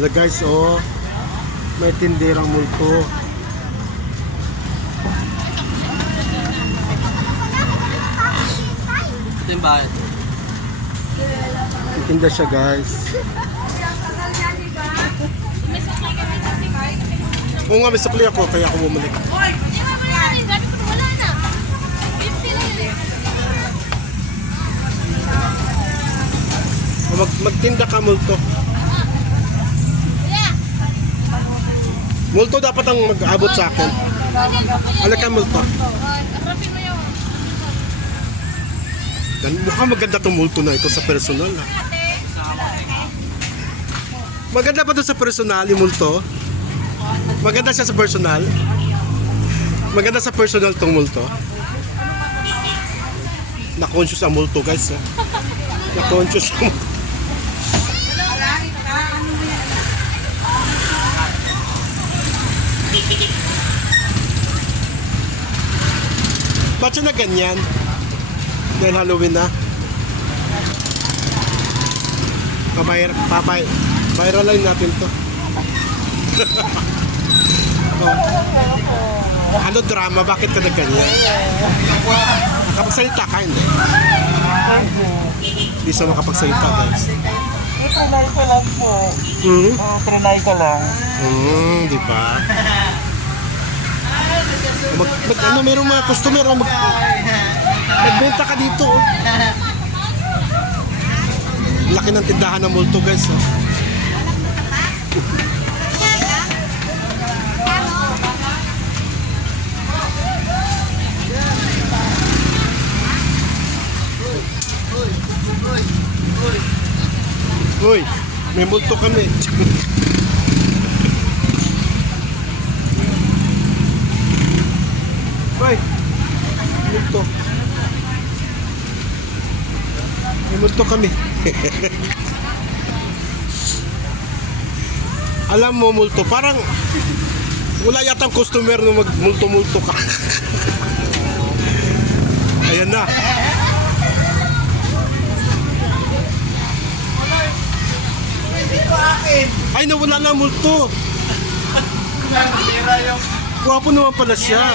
Wala guys, oh. May tindirang multo. Ito yung bahay. Itinda siya guys. Oo nga, may sukli ako, kaya ako bumalik. Magtinda ka, multo. Multo dapat ang mag-abot sa akin. Alaka, multo. Mukhang maganda itong multo na ito sa personal. Ha? Maganda pa ito sa personal, yung multo. Maganda siya sa personal. Maganda sa personal itong multo. Na-conscious ang multo, guys. Ha? Na-conscious ang multo. Ba't siya na ganyan? Dahil Halloween na. Viral lang natin to. Oh. Ano drama? Bakit ka na ganyan? Makapagsalita ka, hindi? Hindi siya makapagsalita, guys. Trinay ko lang po. Trinay ko lang. Di ba? Ano, mayroong mga customer magbenta ka dito. Oh. Laki ng tindahan ng multo, guys. Oh. Uy, may multo kami. Uy, multo. May multo kami. Alam mo, multo, parang wala yatang customer na magmulto-multo ka. Ayan na. Ay, nawala na ang multo. Gwapo naman pala siya.